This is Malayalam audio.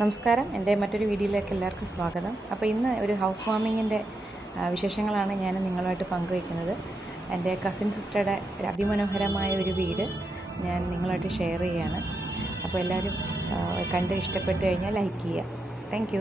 നമസ്കാരം, എൻ്റെ മറ്റൊരു വീഡിയോയിലേക്ക് എല്ലാവർക്കും സ്വാഗതം. അപ്പോൾ ഇന്ന് ഒരു ഹൗസ് വാമിങ്ങിൻ്റെ വിശേഷങ്ങളാണ് ഞാൻ നിങ്ങളുമായിട്ട് പങ്കുവയ്ക്കുന്നത്. എൻ്റെ കസിൻ സിസ്റ്ററുടെ അതിമനോഹരമായ ഒരു വീട് ഞാൻ നിങ്ങളുമായിട്ട് ഷെയർ ചെയ്യുകയാണ്. അപ്പോൾ എല്ലാവരും കണ്ട് ഇഷ്ടപ്പെട്ട് കഴിഞ്ഞാൽ ലൈക്ക് ചെയ്യുക. താങ്ക്